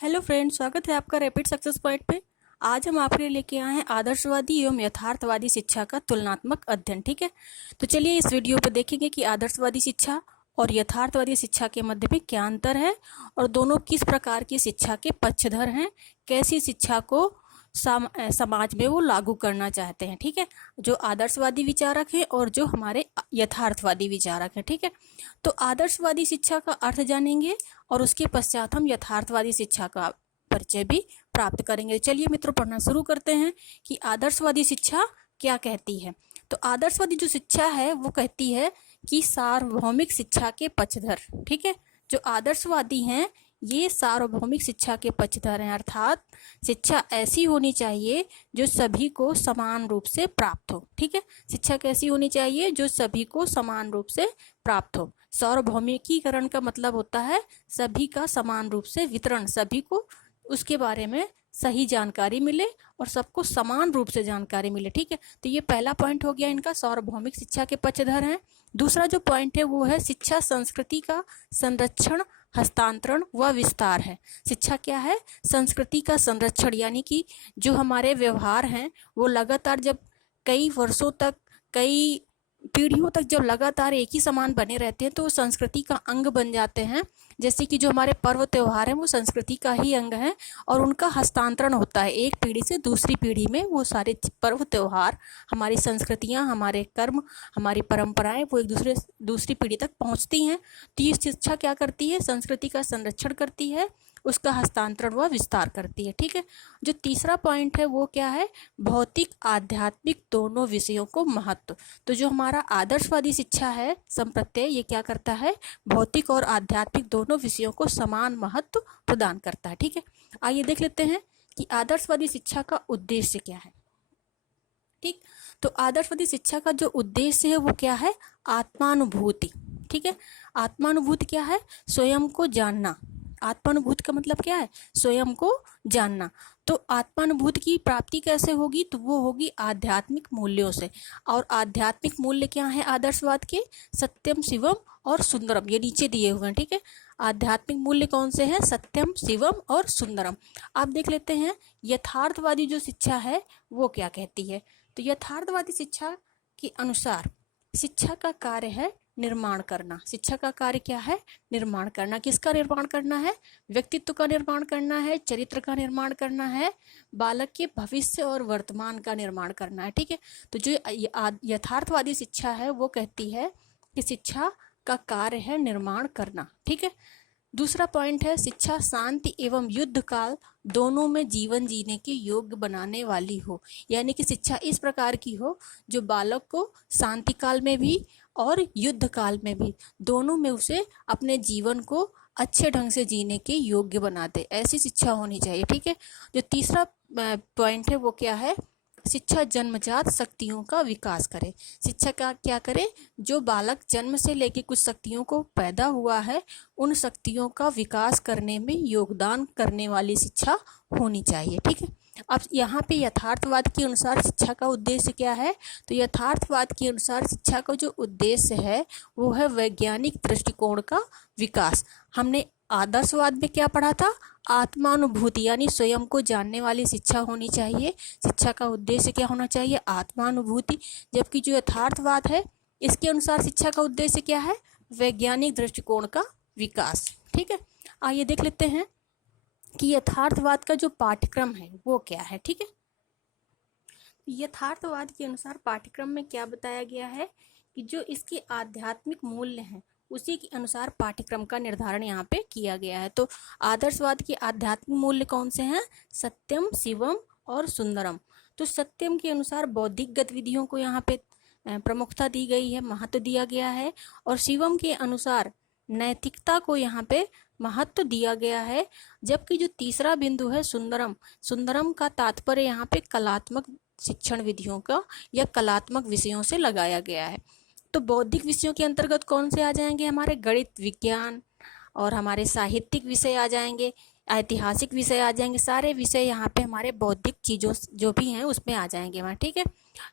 Hello friend, स्वागत है आपका रैपिड सक्सेस पॉइंट पे। आज हम आपके लिए लेके आए हैं आदर्शवादी एवं यथार्थवादी शिक्षा का तुलनात्मक अध्ययन। ठीक है, तो चलिए इस वीडियो पे देखेंगे कि आदर्शवादी शिक्षा और यथार्थवादी शिक्षा के मध्य में क्या अंतर है और दोनों किस प्रकार की शिक्षा के पक्षधर हैं, कैसी शिक्षा को समाज में वो लागू करना चाहते हैं। ठीक है, जो आदर्शवादी विचारक हैं और जो हमारे यथार्थवादी विचारक हैं। ठीक है, तो आदर्शवादी शिक्षा का अर्थ जानेंगे और उसके पश्चात हम यथार्थवादी शिक्षा का परिचय भी प्राप्त करेंगे। चलिए मित्रों, पढ़ना शुरू करते हैं कि आदर्शवादी शिक्षा क्या कहती है। तो आदर्शवादी जो शिक्षा है वो कहती है कि सार्वभौमिक शिक्षा के पक्षधर। ठीक है, जो आदर्शवादी हैं ये सार्वभौमिक शिक्षा के पक्षधर हैं, अर्थात शिक्षा ऐसी होनी चाहिए जो सभी को समान रूप से प्राप्त हो। ठीक है, शिक्षा कैसी होनी चाहिए? जो सभी को समान रूप से प्राप्त हो। सार्वभौमिकीकरण का मतलब होता है सभी का समान रूप से वितरण, सभी को उसके बारे में सही जानकारी मिले और सबको समान रूप से जानकारी मिले। ठीक है, तो ये पहला पॉइंट हो गया इनका, सार्वभौमिक शिक्षा के पक्षधर हैं। दूसरा जो पॉइंट है वो है शिक्षा संस्कृति का संरक्षण, हस्तांतरण व विस्तार है। शिक्षा क्या है? संस्कृति का संरक्षण, यानी कि जो हमारे व्यवहार हैं वो लगातार जब कई वर्षों तक, कई पीढ़ियों तक जब लगातार एक ही समान बने रहते हैं तो वो संस्कृति का अंग बन जाते हैं। जैसे कि जो हमारे पर्व त्योहार हैं वो संस्कृति का ही अंग है और उनका हस्तांतरण होता है एक पीढ़ी से दूसरी पीढ़ी में। वो सारे पर्व त्योहार, हमारी संस्कृतियां, हमारे कर्म, हमारी परंपराएं वो एक दूसरी पीढ़ी तक पहुंचती हैं। तो ये शिक्षा क्या करती है? संस्कृति का संरक्षण करती है, उसका हस्तांतरण व विस्तार करती है। ठीक है, जो तीसरा पॉइंट है वो क्या है? भौतिक आध्यात्मिक दोनों विषयों को महत्व। तो जो हमारा आदर्शवादी शिक्षा है संप्रत्यय, ये क्या करता है? भौतिक और आध्यात्मिक दोनों विषयों को समान महत्व प्रदान करता है। ठीक है, आइए देख लेते हैं कि आदर्शवादी शिक्षा का उद्देश्य क्या है। ठीक, तो आदर्शवादी शिक्षा का जो उद्देश्य है वो क्या है? आत्मानुभूति। ठीक है, आत्मानुभूति क्या है? स्वयं को जानना। आत्मानुभूति का मतलब क्या है? स्वयं को जानना। तो आत्मानुभूति की प्राप्ति कैसे होगी? तो वो होगी आध्यात्मिक मूल्यों से। और आध्यात्मिक मूल्य क्या है आदर्शवाद के? सत्यम, शिवम और सुंदरम, ये नीचे दिए हुए हैं। ठीक है, आध्यात्मिक मूल्य कौन से हैं? सत्यम, शिवम और सुंदरम। आप देख लेते हैं यथार्थवादी जो शिक्षा है वो क्या कहती है। तो यथार्थवादी शिक्षा के अनुसार शिक्षा का कार्य है निर्माण करना। शिक्षा का कार्य क्या है? निर्माण करना। किसका निर्माण करना है? व्यक्तित्व का निर्माण करना है, चरित्र का निर्माण करना है, बालक के भविष्य और वर्तमान का निर्माण करना है। ठीक है, तो जो यथार्थवादी शिक्षा है वो कहती है कि शिक्षा का कार्य है निर्माण करना। ठीक है, दूसरा पॉइंट है शिक्षा शांति एवं युद्ध काल दोनों में जीवन जीने के योग्य बनाने वाली हो। यानी कि शिक्षा इस प्रकार की हो जो बालक को शांति काल में भी और युद्ध काल में भी, दोनों में उसे अपने जीवन को अच्छे ढंग से जीने के योग्य बना दे, ऐसी शिक्षा होनी चाहिए। ठीक है, जो तीसरा पॉइंट है वो क्या है? शिक्षा जन्मजात शक्तियों का विकास करे। शिक्षा का क्या करे? जो बालक जन्म से लेके कुछ शक्तियों को पैदा हुआ है उन शक्तियों का विकास करने में योगदान करने वाली शिक्षा होनी चाहिए। ठीक है, अब यहाँ पे यथार्थवाद के अनुसार शिक्षा का उद्देश्य क्या है? तो यथार्थवाद के अनुसार शिक्षा का जो उद्देश्य है वो है वैज्ञानिक दृष्टिकोण का विकास। हमने आदर्शवाद में क्या पढ़ा था? आत्मानुभूति, यानी स्वयं को जानने वाली शिक्षा होनी चाहिए। शिक्षा का उद्देश्य क्या होना चाहिए? आत्मानुभूति। जबकि जो यथार्थवाद है इसके अनुसार शिक्षा का उद्देश्य क्या है? वैज्ञानिक दृष्टिकोण का विकास। ठीक है, आइए देख लेते हैं कि यथार्थवाद का जो पाठ्यक्रम है वो क्या है। ठीक है, यथार्थवाद के अनुसार पाठ्यक्रम में क्या बताया गया है कि जो इसके आध्यात्मिक मूल्य हैं उसी के अनुसार पाठ्यक्रम का निर्धारण यहाँ पे किया गया है। तो आदर्शवाद के आध्यात्मिक मूल्य कौन से हैं? सत्यम, शिवम और सुंदरम। तो सत्यम के अनुसार बौद्धिक गतिविधियों को यहाँ पे प्रमुखता दी गई है, महत्व दिया गया है। और शिवम के अनुसार नैतिकता को यहाँ पे महत्व दिया गया है। जबकि जो तीसरा बिंदु है सुंदरम, सुंदरम का तात्पर्य यहाँ पे कलात्मक शिक्षण विधियों का या कलात्मक विषयों से लगाया गया है। तो बौद्धिक विषयों के अंतर्गत कौन से आ जाएंगे? हमारे गणित, विज्ञान और हमारे साहित्यिक विषय आ जाएंगे, ऐतिहासिक विषय आ जाएंगे। सारे विषय यहाँ पे हमारे बौद्धिक चीज़ों जो भी हैं उसमें आ जाएंगे वहाँ। ठीक है,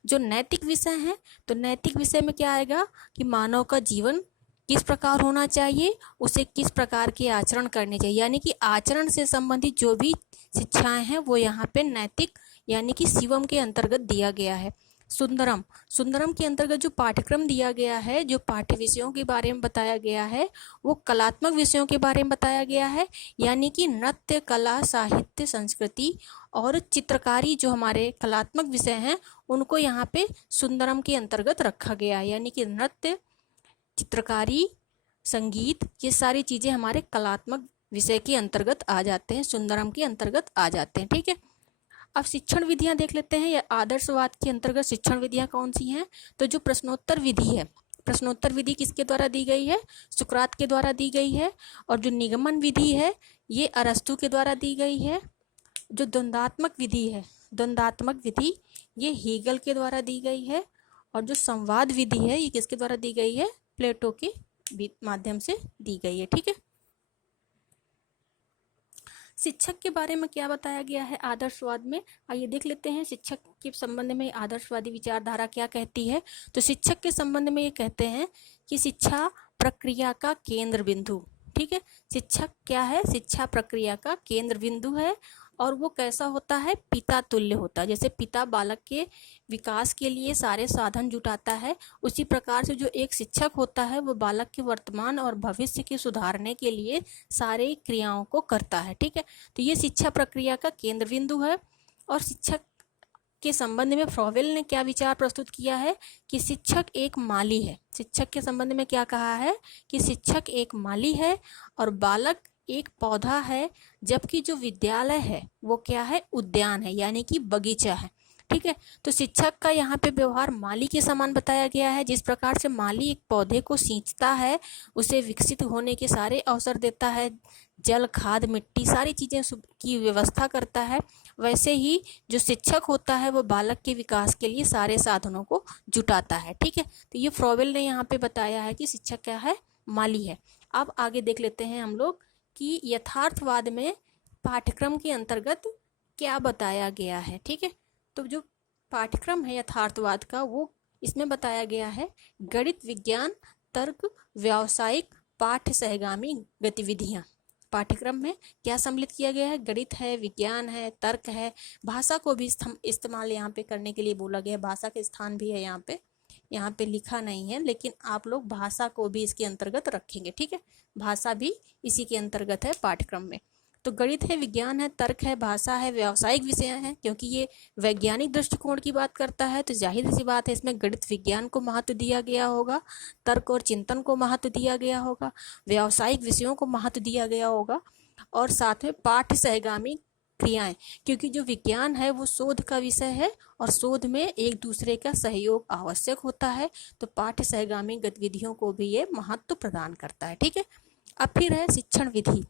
जो नैतिक विषय हैं तो नैतिक विषय में क्या आएगा कि मानव का जीवन किस प्रकार होना चाहिए, उसे किस प्रकार के आचरण करने चाहिए, यानी कि आचरण से संबंधित जो भी शिक्षाएं हैं वो यहाँ पे नैतिक यानी कि शिवम के अंतर्गत दिया गया है। सुंदरम, सुंदरम के अंतर्गत जो पाठ्यक्रम दिया गया है, जो पाठ्य विषयों के बारे में बताया गया है, वो कलात्मक विषयों के बारे में बताया गया है, यानी कि नृत्य, कला, साहित्य, संस्कृति और चित्रकारी जो हमारे कलात्मक विषय हैं उनको यहाँ पे सुंदरम के अंतर्गत रखा गया है। यानी कि नृत्य, चित्रकारी, संगीत, ये सारी चीज़ें हमारे कलात्मक विषय के अंतर्गत आ जाते हैं, सुंदरम के अंतर्गत आ जाते हैं। ठीक है, अब शिक्षण विधियां देख लेते हैं। या आदर्शवाद के अंतर्गत शिक्षण विधियां कौन सी हैं? तो जो प्रश्नोत्तर विधि है, प्रश्नोत्तर विधि किसके द्वारा दी गई है? सुकरात के द्वारा दी गई है। और जो निगमन विधि है ये अरस्तु के द्वारा दी गई है। जो द्वंद्वात्मक विधि है, द्वंद्वात्मक विधि ये हीगल के द्वारा दी गई है। और जो संवाद विधि है ये किसके द्वारा दी गई है? प्लेटो के माध्यम से दी गई है। ठीक है, शिक्षक के बारे में क्या बताया गया है आदर्शवाद में, आइए देख लेते हैं। शिक्षक के संबंध में आदर्शवादी विचारधारा क्या कहती है? तो शिक्षक के संबंध में ये कहते हैं कि शिक्षा प्रक्रिया का केंद्र बिंदु। ठीक है, शिक्षक क्या है? शिक्षा प्रक्रिया का केंद्र बिंदु है। और वो कैसा होता है? पिता तुल्य होता है। जैसे पिता बालक के विकास के लिए सारे साधन जुटाता है, उसी प्रकार से जो एक शिक्षक होता है वो बालक के वर्तमान और भविष्य के सुधारने के लिए सारे क्रियाओं को करता है। ठीक है, तो ये शिक्षा प्रक्रिया का केंद्र बिंदु है। और शिक्षक के संबंध में फ्रॉवेल ने क्या विचार प्रस्तुत किया है? कि शिक्षक एक माली है। शिक्षक के संबंध में क्या कहा है? कि शिक्षक एक माली है और बालक एक पौधा है, जबकि जो विद्यालय है वो क्या है? उद्यान है, यानी कि बगीचा है। ठीक है, तो शिक्षक का यहाँ पे व्यवहार माली के समान बताया गया है। जिस प्रकार से माली एक पौधे को सींचता है, उसे विकसित होने के सारे अवसर देता है, जल, खाद, मिट्टी सारी चीज़ें की व्यवस्था करता है, वैसे ही जो शिक्षक होता है वो बालक के विकास के लिए सारे साधनों को जुटाता है। ठीक है, तो ये फ्रॉवेल ने यहाँ पे बताया है कि शिक्षक क्या है? माली है। अब आगे देख लेते हैं हम लोग कि यथार्थवाद में पाठ्यक्रम के अंतर्गत क्या बताया गया है। ठीक है, तो जो पाठ्यक्रम है यथार्थवाद का वो इसमें बताया गया है गणित, विज्ञान, तर्क, व्यावसायिक, पाठ्य सहगामी गतिविधियां। पाठ्यक्रम में क्या सम्मिलित किया गया है? गणित है, विज्ञान है, तर्क है, भाषा को भी इस्तेमाल यहाँ पे करने के लिए बोला गया है। भाषा के स्थान भी है यहाँ पे लिखा नहीं है, लेकिन आप लोग भाषा को भी इसके अंतर्गत रखेंगे। ठीक है, भाषा भी इसी के अंतर्गत है पाठ्यक्रम में। तो गणित है, विज्ञान है, तर्क है, भाषा है, व्यावसायिक विषय हैं, क्योंकि ये वैज्ञानिक दृष्टिकोण की बात करता है तो जाहिर सी बात है इसमें गणित विज्ञान को महत्व दिया गया होगा, तर्क और चिंतन को महत्व दिया गया होगा, व्यावसायिक विषयों को महत्व दिया गया होगा, और साथ में पाठ्य सहगामी क्रियाएं, क्योंकि जो विज्ञान है वो शोध का विषय है और शोध में एक दूसरे का सहयोग आवश्यक होता है, तो पाठ्य सहगामी गतिविधियों को भी ये महत्व प्रदान करता है। ठीक है, अब फिर है शिक्षण विधि।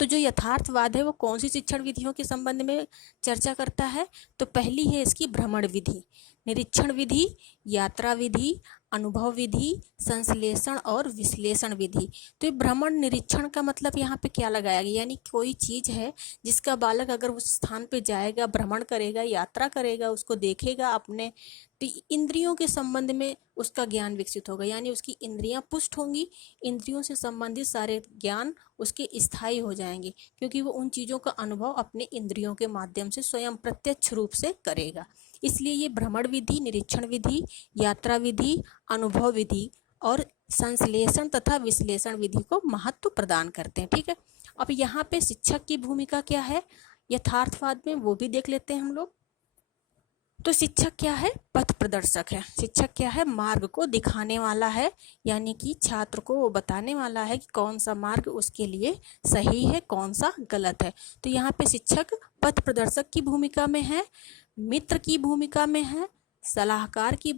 तो जो यथार्थवाद है वो कौन सी शिक्षण विधियों के संबंध में चर्चा करता है? तो पहली है इसकी भ्रमण विधि, निरीक्षण विधि, यात्रा विधि, अनुभव विधि, संश्लेषण और विश्लेषण विधि। तो ये भ्रमण निरीक्षण का मतलब यहाँ पे क्या लगाया गया? यानी कोई चीज़ है जिसका बालक अगर उस स्थान पे जाएगा, भ्रमण करेगा, यात्रा करेगा, उसको देखेगा अपने, तो इंद्रियों के संबंध में उसका ज्ञान विकसित होगा, यानी उसकी इंद्रियां पुष्ट होंगी, इंद्रियों से संबंधित सारे ज्ञान उसके स्थायी हो जाएंगे, क्योंकि वो उन चीज़ों का अनुभव अपने इंद्रियों के माध्यम से स्वयं प्रत्यक्ष रूप से करेगा। इसलिए ये भ्रमण विधि, निरीक्षण विधि, यात्रा विधि, अनुभव विधि और संश्लेषण तथा विश्लेषण विधि को महत्व प्रदान करते हैं। ठीक है, अब यहाँ पे शिक्षक की भूमिका क्या है यथार्थवाद में, वो भी देख लेते हैं हम लोग। तो शिक्षक क्या है? पथ प्रदर्शक है। शिक्षक क्या है? मार्ग को दिखाने वाला है, यानी कि छात्र को वो बताने वाला है कि कौन सा मार्ग उसके लिए सही है, कौन सा गलत है। तो यहाँ पे शिक्षक पथ प्रदर्शक की भूमिका में है, मित्र की भूमिका में है, सलाहकार की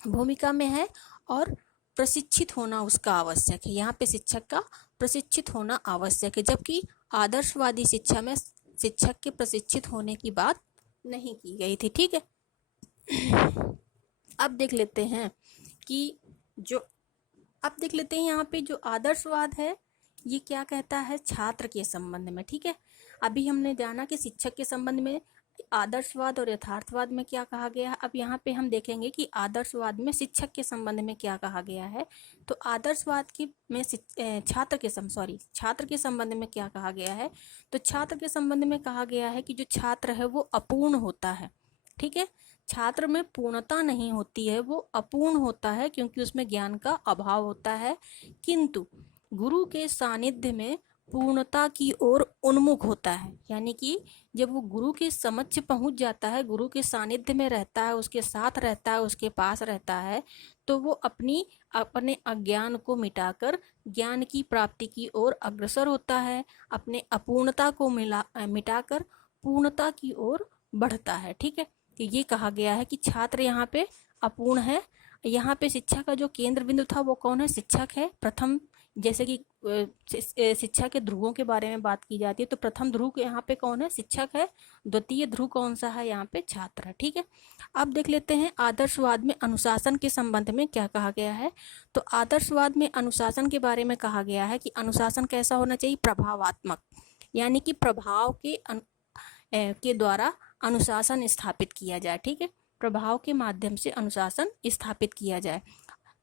भूमिका में है और प्रशिक्षित होना उसका आवश्यक है। यहाँ पे शिक्षक का प्रशिक्षित होना आवश्यक है, जबकि आदर्शवादी शिक्षा में शिक्षक के प्रशिक्षित होने की बात नहीं की गई थी। ठीक है, अब देख लेते हैं यहाँ पे जो आदर्शवाद है ये क्या कहता है छात्र के संबंध में। ठीक है, अभी हमने जाना कि शिक्षक के संबंध में कि आदर्शवाद और यथार्थवाद में क्या कहा गया है। अब यहाँ पे हम देखेंगे कि आदर्शवाद में शिक्षक के संबंध में क्या कहा गया है। तो आदर्शवाद की में छात्र के संबंध में क्या कहा गया है। तो छात्र के संबंध में कहा गया है कि जो छात्र है वो अपूर्ण होता है। ठीक है, छात्र में पूर्णता नहीं होती है, वो अपूर्ण होता है क्योंकि उसमें ज्ञान का अभाव होता है, किंतु गुरु के सानिध्य में पूर्णता की ओर उन्मुख होता है। यानी कि जब वो गुरु के समक्ष पहुंच जाता है, गुरु के सानिध्य में रहता है, उसके साथ रहता है, उसके पास रहता है, तो वो अपने अज्ञान को मिटाकर ज्ञान की प्राप्ति की ओर अग्रसर होता है, अपने अपूर्णता को मिटाकर पूर्णता की ओर बढ़ता है। ठीक है, तो ये कहा गया है कि छात्र यहाँ पे अपूर्ण है। यहाँ पे शिक्षा का जो केंद्र बिंदु था वो कौन है, शिक्षक है। प्रथम, जैसे कि शिक्षा के ध्रुवों के बारे में बात की जाती है, तो प्रथम ध्रुव यहाँ पे कौन है, शिक्षक है। द्वितीय ध्रुव कौन सा है, यहाँ पे छात्र है। ठीक है, अब देख लेते हैं आदर्शवाद में अनुशासन के संबंध में क्या कहा गया है। तो आदर्शवाद में अनुशासन के बारे में कहा गया है कि अनुशासन कैसा होना चाहिए, प्रभावात्मक, यानी कि प्रभाव के द्वारा अनुशासन स्थापित किया जाए। ठीक है, प्रभाव के माध्यम से अनुशासन स्थापित किया जाए।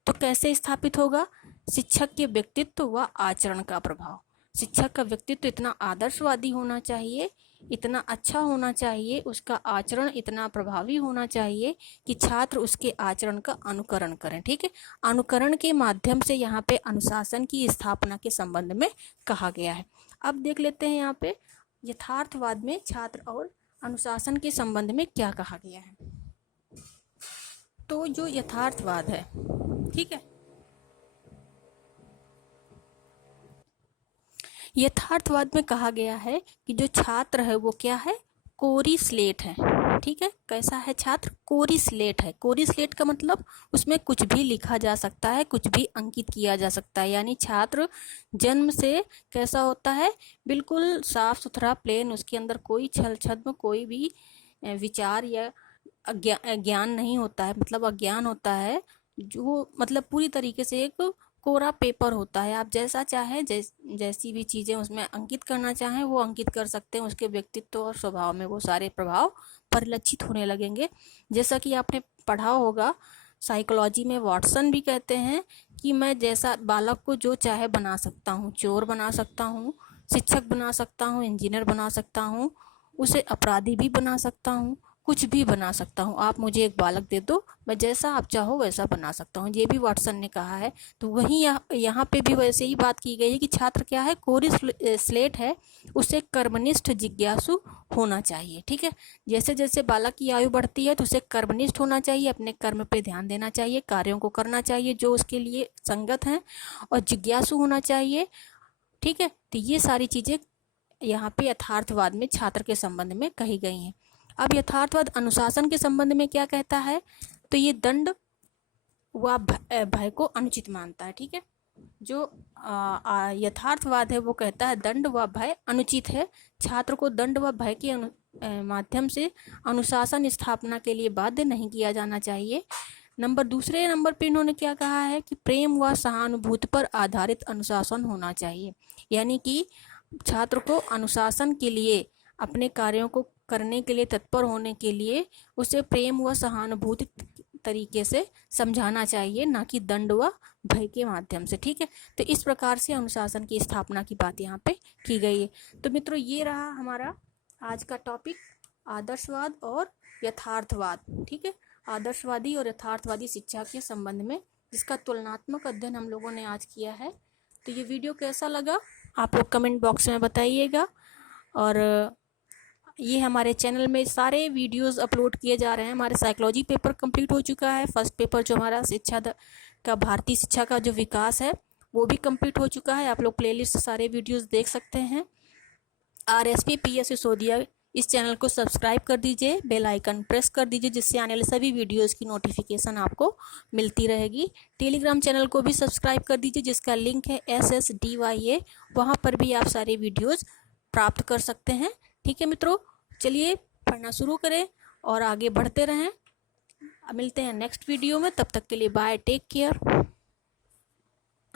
तो कैसे स्थापित होगा, शिक्षक के व्यक्तित्व व आचरण का प्रभाव। शिक्षक का व्यक्तित्व इतना आदर्शवादी होना चाहिए, इतना अच्छा होना चाहिए, उसका आचरण इतना प्रभावी होना चाहिए कि छात्र उसके आचरण का अनुकरण करें। ठीक है, अनुकरण के माध्यम से यहाँ पे अनुशासन की स्थापना के संबंध में कहा गया है। अब देख लेते हैं यहाँ पे यथार्थवाद में छात्र और अनुशासन के संबंध में क्या कहा गया है। तो जो यथार्थवाद है, ठीक है, यथार्थवाद में कहा गया है कि जो छात्र है वो क्या है, कोरी स्लेट है। ठीक है, कैसा है छात्र, कोरी स्लेट है। कोरी स्लेट का मतलब उसमें कुछ भी लिखा जा सकता है, कुछ भी अंकित किया जा सकता है। यानी छात्र जन्म से कैसा होता है, बिल्कुल साफ सुथरा, प्लेन, उसके अंदर कोई छल छद्म, कोई भी विचार या ज्ञान नहीं होता है, मतलब अज्ञान होता है, जो मतलब पूरी तरीके से एक कोरा पेपर होता है। आप जैसा चाहें, जैसी भी चीज़ें उसमें अंकित करना चाहें वो अंकित कर सकते हैं। उसके व्यक्तित्व और स्वभाव में वो सारे प्रभाव परिलक्षित होने लगेंगे। जैसा कि आपने पढ़ा होगा साइकोलॉजी में, वाटसन भी कहते हैं कि मैं जैसा बालक को जो चाहे बना सकता हूँ, चोर बना सकता हूँ, शिक्षक बना सकता हूँ, इंजीनियर बना सकता हूँ, उसे अपराधी भी बना सकता हूँ, कुछ भी बना सकता हूँ। आप मुझे एक बालक दे दो, मैं जैसा आप चाहो वैसा बना सकता हूँ। ये भी वाटसन ने कहा है। तो वहीं यहाँ पे भी वैसे ही बात की गई है कि छात्र क्या है, कोरी स्लेट है, उसे कर्मनिष्ठ जिज्ञासु होना चाहिए। ठीक है, जैसे जैसे बालक की आयु बढ़ती है तो उसे कर्मनिष्ठ होना चाहिए, अपने कर्म पे ध्यान देना चाहिए, कार्यों को करना चाहिए जो उसके लिए संगत हैं, और जिज्ञासु होना चाहिए। ठीक है, तो ये सारी चीज़ें यहाँ पे यथार्थवाद में छात्र के संबंध में कही गई हैं। अब यथार्थवाद अनुशासन के संबंध में क्या कहता है, तो ये दंड व भय को अनुचित मानता है। ठीक है, जो यथार्थवाद है वो कहता है दंड व भय अनुचित है, छात्र को दंड व भय के माध्यम से अनुशासन स्थापना के लिए बाध्य नहीं किया जाना चाहिए। दूसरे नंबर पे इन्होंने क्या कहा है कि प्रेम व सहानुभूति पर आधारित अनुशासन होना चाहिए। यानी कि छात्र को अनुशासन के लिए, अपने कार्यों को करने के लिए तत्पर होने के लिए उसे प्रेम व सहानुभूति तरीके से समझाना चाहिए, ना कि दंड व भय के माध्यम से। ठीक है, तो इस प्रकार से अनुशासन की स्थापना की बात यहाँ पे की गई है। तो मित्रों, ये रहा हमारा आज का टॉपिक, आदर्शवाद और यथार्थवाद। ठीक है, आदर्शवादी और यथार्थवादी शिक्षा के संबंध में जिसका तुलनात्मक अध्ययन हम लोगों ने आज किया है। तो ये वीडियो कैसा लगा आप लोग कमेंट बॉक्स में बताइएगा। और ये हमारे चैनल में सारे वीडियोस अपलोड किए जा रहे हैं। हमारे साइकोलॉजी पेपर कंप्लीट हो चुका है, फर्स्ट पेपर जो हमारा भारतीय शिक्षा का जो विकास है वो भी कंप्लीट हो चुका है। आप लोग प्लेलिस्ट सारे वीडियोस देख सकते हैं। RSP PS सिसोदिया इस चैनल को सब्सक्राइब कर दीजिए, बेल आइकन प्रेस कर दीजिए, जिससे आने वाले सभी वीडियोस की नोटिफिकेशन आपको मिलती रहेगी। टेलीग्राम चैनल को भी सब्सक्राइब कर दीजिए, जिसका लिंक है SSDYA, वहाँ पर भी आप सारे वीडियोस प्राप्त कर सकते हैं। ठीक है मित्रों, चलिए पढ़ना शुरू करें और आगे बढ़ते रहें। मिलते हैं नेक्स्ट वीडियो में, तब तक के लिए बाय, टेक केयर।